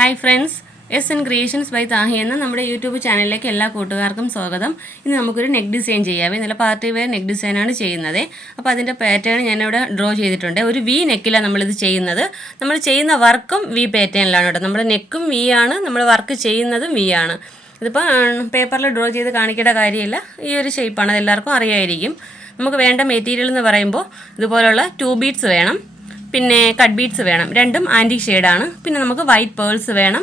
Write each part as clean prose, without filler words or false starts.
Hi friends, S N creations by താഹി എന്ന നമ്മുടെ യൂട്യൂബ് ചാനലിലേക്ക് എല്ലാ കൂട്ടുകാർക്കും സ്വാഗതം. ഇന്ന് നമുക്കൊരു നെക്ക് ഡിസൈൻ ചെയ്യാവേ. നല്ല പാർട്ടി വെയർ നെക്ക് ഡിസൈനാണ് ചെയ്യുന്നത്. അപ്പോൾ അതിൻ്റെ പാറ്റേൺ ഞാനിവിടെ ഡ്രോ ചെയ്തിട്ടുണ്ട്. ഒരു വി നെക്കിലാണ് നമ്മളിത് ചെയ്യുന്നത്. നമ്മൾ ചെയ്യുന്ന വർക്കും വി പാറ്റേണിലാണ് കേട്ടോ. നമ്മുടെ നെക്കും വി ആണ്, നമ്മൾ വർക്ക് ചെയ്യുന്നതും വി ആണ്. ഇതിപ്പോൾ പേപ്പറിൽ ഡ്രോ ചെയ്ത് കാണിക്കേണ്ട കാര്യമില്ല. ഈ ഒരു ഷേപ്പാണ്, അതെല്ലാവർക്കും അറിയായിരിക്കും. നമുക്ക് വേണ്ട മെറ്റീരിയൽ എന്ന് പറയുമ്പോൾ ഇതുപോലുള്ള 2 ബീഡ്സ് വേണം, പിന്നെ കട്ട് ബീഡ്സ് വേണം, രണ്ടും ആൻറ്റിക് ഷെയ്ഡാണ്. പിന്നെ നമുക്ക് വൈറ്റ് പേൾസ് വേണം,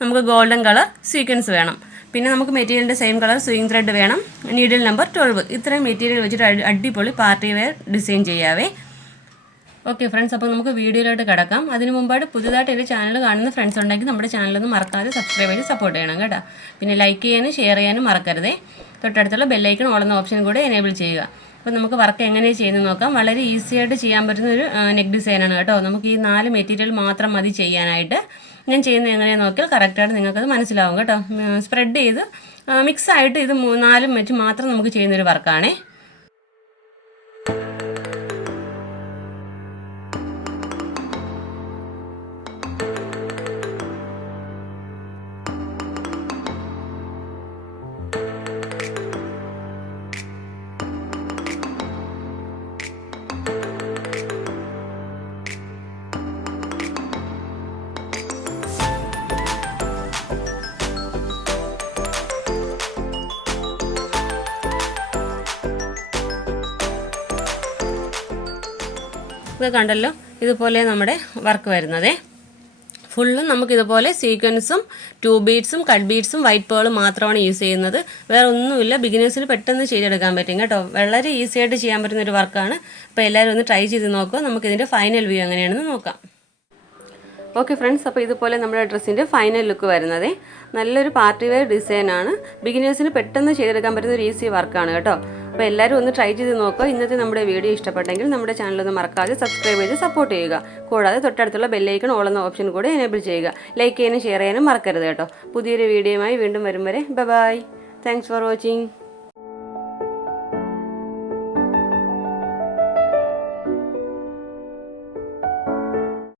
നമുക്ക് ഗോൾഡൻ കളർ സീക്വൻസ് വേണം, പിന്നെ നമുക്ക് മെറ്റീരിയലിൻ്റെ സെയിം കളർ സ്വിങ് ത്രെഡ് വേണം, നീഡിൽ നമ്പർ 12. ഇത്രയും മെറ്റീരിയൽ വെച്ചിട്ട് അടിപൊളി പാർട്ടി വെയർ ഡിസൈൻ ചെയ്യാവേ. ഓക്കെ ഫ്രണ്ട്സ്, അപ്പോൾ നമുക്ക് വീഡിയോയിലോട്ട് കിടക്കാം. അതിന് മുമ്പായിട്ട് പുതുതായിട്ട് എൻ്റെ ചാനൽ കാണുന്ന ഫ്രണ്ട്സ് ഉണ്ടെങ്കിൽ നമ്മുടെ ചാനലൊന്ന് മറക്കാതെ സബ്സ്ക്രൈബ് ചെയ്ത് സപ്പോർട്ട് ചെയ്യണം കേട്ടോ. പിന്നെ ലൈക്ക് ചെയ്യാനും ഷെയർ ചെയ്യാനും മറക്കരുതേ. തൊട്ടടുത്തുള്ള ബെല്ലൈക്കൺ ഓൾ എന്ന ഓപ്ഷൻ കൂടെ എനേബിൾ ചെയ്യുക. അപ്പോൾ നമുക്ക് വർക്ക് എങ്ങനെയാണ് ചെയ്യുന്നത് നോക്കാം. വളരെ ഈസി ആയിട്ട് ചെയ്യാൻ പറ്റുന്ന ഒരു നെക്ക് ഡിസൈനാണ് കേട്ടോ. നമുക്ക് ഈ 4 മെറ്റീരിയൽ മാത്രം മതി ചെയ്യാനായിട്ട്. ഞാൻ ചെയ്യുന്നത് എങ്ങനെയാണെന്ന് നോക്കിയാൽ കറക്റ്റായിട്ട് നിങ്ങൾക്കത് മനസ്സിലാവും കേട്ടോ. സ്പ്രെഡ് ചെയ്ത് മിക്സായിട്ട് ഇത് 4 വെച്ച് മാത്രം നമുക്ക് ചെയ്യുന്നൊരു വർക്കാണേ. ഇത് കണ്ടല്ലോ, ഇതുപോലെ നമ്മുടെ വർക്ക് വരുന്നത്. ഫുള്ളും നമുക്കിതുപോലെ സീക്വൻസും 2 ബീഡ്സും കട്ട് ബീഡ്സും വൈറ്റ് പേളും മാത്രമാണ് യൂസ് ചെയ്യുന്നത്. വേറെ ഒന്നുമില്ല. ബിഗിനേഴ്സിന് പെട്ടെന്ന് ചെയ്തെടുക്കാൻ പറ്റും കേട്ടോ. വളരെ ഈസി ആയിട്ട് ചെയ്യാൻ പറ്റുന്നൊരു വർക്കാണ്. അപ്പോൾ എല്ലാവരും ഒന്ന് ട്രൈ ചെയ്ത് നോക്കുക. നമുക്കിതിൻ്റെ ഫൈനൽ വ്യൂ എങ്ങനെയാണെന്ന് നോക്കാം. ഓക്കെ ഫ്രണ്ട്സ്, അപ്പോൾ ഇതുപോലെ നമ്മുടെ ഡ്രസ്സിൻ്റെ ഫൈനൽ ലുക്ക് വരുന്നത്. നല്ലൊരു പാർട്ടി വെയർ ഡിസൈനാണ്. ബിഗിനേഴ്സിന് പെട്ടെന്ന് ചെയ്തെടുക്കാൻ പറ്റുന്ന ഒരു ഈസി വർക്കാണ് കേട്ടോ. അപ്പോൾ എല്ലാവരും ഒന്ന് ട്രൈ ചെയ്ത് നോക്കുക. ഇന്നത്തെ നമ്മുടെ വീഡിയോ ഇഷ്ടപ്പെട്ടെങ്കിൽ നമ്മുടെ ചാനലൊന്ന് മറക്കാതെ സബ്സ്ക്രൈബ് ചെയ്ത് സപ്പോർട്ട് ചെയ്യുക. കൂടാതെ തൊട്ടടുത്തുള്ള ബെല്ലൈക്കൺ ഓൾ എന്ന ഓപ്ഷൻ കൂടെ എനേബിൾ ചെയ്യുക. ലൈക്ക് ചെയ്യാനും ഷെയർ ചെയ്യാനും മറക്കരുത് കേട്ടോ. പുതിയൊരു വീഡിയോയുമായി വീണ്ടും വരും വരെ ബൈ. Thanks for watching.